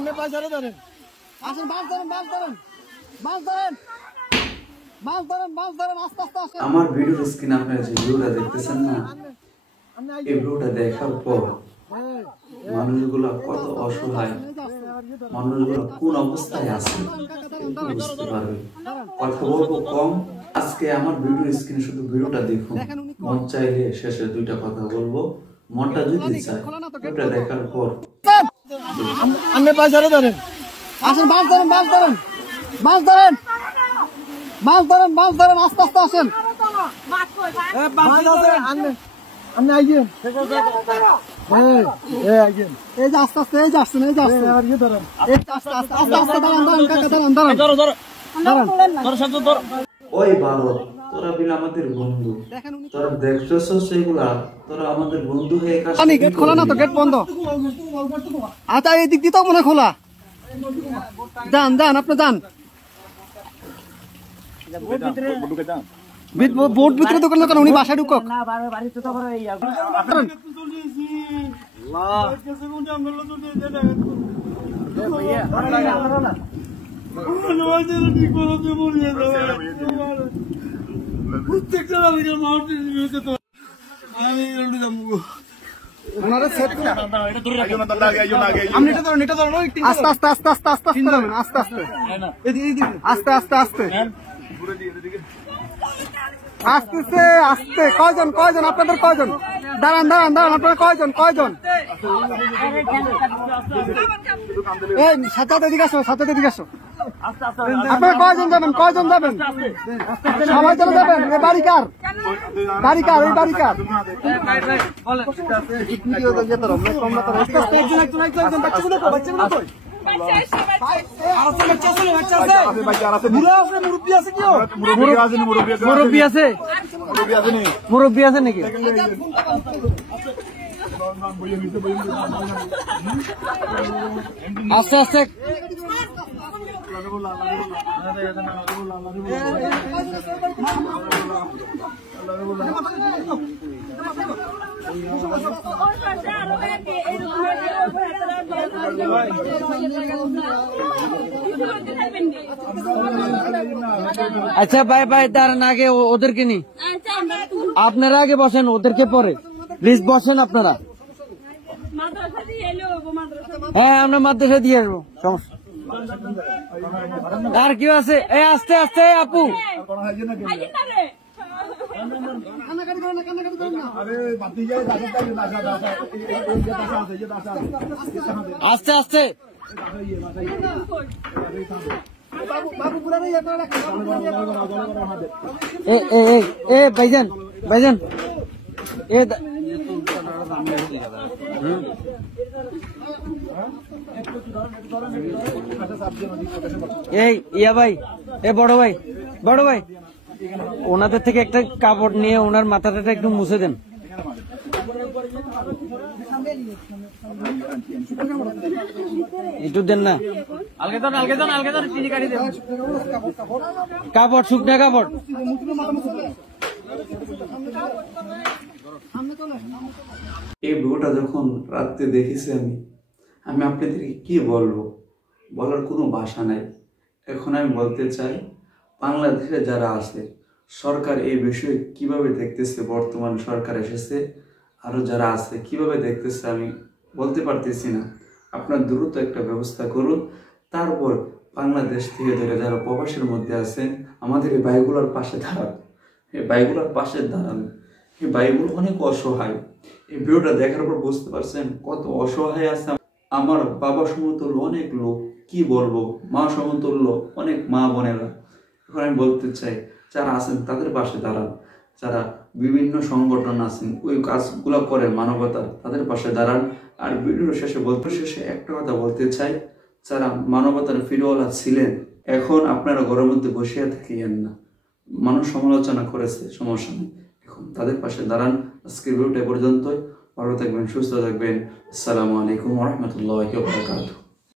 আপনি পয়সারে ধরেন, আসেন, মাছ ধরেন, মাছ ধরেন, মাছ ধরেন, মাছ ধরেন, মাছ ধরেন, আস্তে আস্তে আসেন। আমার ভিডিওর স্ক্রিনে আপনারা যে ভিডিওটা দেখতেছেন না, এই ভিডিওটা দেখার পর মানুষগুলো কত অসহায়, মানুষগুলো কোন অবস্থায় আছে বুঝতে পারবে। কথা বলবো কম, আজকে আমার ভিডিওর স্ক্রিনে শুধু ভিডিওটা দেখুন। মন চাইলে শেষে দুইটা কথা বলবো, মনটা যদি চায় ভিডিওটা দেখার পর আপনি পয়সারে ধরেন, আসেন, মাছ ধরেন, মাছ ধরেন, মাছ ধরেন, মাছ ধরেন, মাছ ধরেন, আস্তে আস্তে আসেন। আপনি আইগেন, এই যে আস্তে আস্তে, এই যে আসছেন, এই যে আসছেন, এই যে আস্তে আস্তে, আস্তে আস্তে দাঁড়ান, দাঁড়ান, কাকা দাঁড়ান, দাঁড়ান, দাঁড়ান। ওই ভারত, তোরা বিল আমাদের বন্ধু, তোরা দেখতেছ সেগুলা, তোরা আমাদের বন্ধু হয়ে কাজ গেট খোলা না তো, গেট বন্ধ। আচ্ছা, এই দিক দিয়ে তো মনে খোলা। যান যান, আপনি যান, বোট ভিতরে দোকান দোকান, উনি বাসায় ঢুকক। আস্তে আস্তে আস্তে আস্তে আস্তে আস্তে আস্তে আস্তে আস্তে আস্তে আস্তে আস্তে। কয়জন কয়জন আপনাদের, কয়জন? দাঁড়ান দাঁড়ান দাঁড়ান, আপনারা কয়জন কয়জন? এই সাথে এদিকে আসো, সাথে এদিকে আসো। আপনারা কয়জন যাবেন, কয়জন যাবেন? সবাই চলে যাবেন? এই বাড়ি কার? বাড়ি কার? এই বাড়ি কার? মুরব্বী আছে, মুরব্বী আছে নাকি? আস্তে আস্তে আচ্ছা ভাই ভাই, দাঁড়ান, আগে ওদেরকে নি, আপনারা আগে বসেন, ওদেরকে পরে প্লিজ বসেন আপনারা। হ্যাঁ, আমরা মাদ্রাসা দিয়ে আসবো, সমস্যা। আর কেউ আছে? এই আস্তে আস্তে আপু, আস্তে আস্তে। ভাইজান ভাইজান, এই ইয়া ভাই, এ বড় ভাই, বড় ভাই, ওনাদের থেকে একটা কাপড় নিয়ে ওনার মাথাটা একটু মুছে দেন। একটু দেন না, কাপড়, শুকনা কাপড়। এই ভিডিওটা যখন রাত্রে দেখেছি আমি আপনাদেরকে কি বলবো, বলার কোনো ভাষা নাই। এখন আমি বলতে চাই, বাংলাদেশে যারা আছে, সরকার এই বিষয়ে কিভাবে দেখতেছে, বর্তমান সরকার এসেছে, আরো যারা আছে কিভাবে দেখতেছে আমি বলতে পারতেছি না। আপনার দ্রুত একটা ব্যবস্থা করুন। তারপর বাংলাদেশ থেকে ধরে যারা প্রবাসের মধ্যে আছেন, আমাদের এই ভাইগুলোর পাশে দাঁড়ান, এই ভাইগুলোর পাশে দাঁড়ান। এই ভাইগুলো অনেক অসহায়। এই ভিডিওটা দেখার পর বুঝতে পারছেন কত অসহায় আছে। আমার বাবা সমতুল্য অনেক লোক, কি বলবো, মা সমতুল্য অনেক মা বোনেরা। এখন আমি বলতে চাই, যারা আছেন তাদের পাশে দাঁড়ান, যারা বিভিন্ন সংগঠন আছেন ওই কাজগুলো করে মানবতার, তাদের পাশে দাঁড়ান। আর ভিডিওর শেষে একটা কথা বলতে চাই, যারা মানবতার ফিরওয়ালা ছিলেন, এখন আপনারা ঘরের মধ্যে বসিয়া থাকিয়েন না। মানুষ সমালোচনা করেছে, সমস্যা নেই, এখন তাদের পাশে দাঁড়ান। আজকের ভিডিওটা পর্যন্তই। ভালো থাকবেন, সুস্থ থাকবেন। আসসালামু আলাইকুম ওয়া রাহমাতুল্লাহি ওয়া বারাকাতুহু।